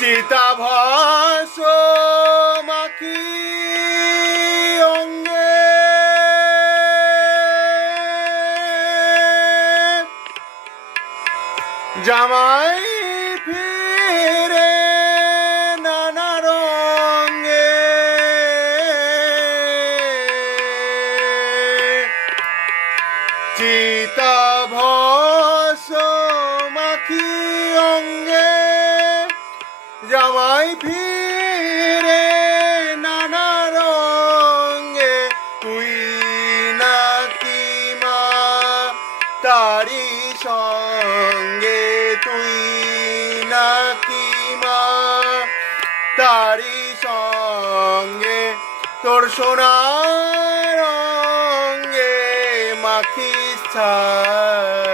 চিতাভাস মাখি অঙ্গে জামাই ফিরে নানা রঙে চিতাভাস মাখি অঙ্গে জামাই ফিরে নানা রঙে তুই নাকি মা তারি সঙ্গে তুই নাকি মা তারি সঙ্গে তোর সোনার রঙে মাখিস ছাই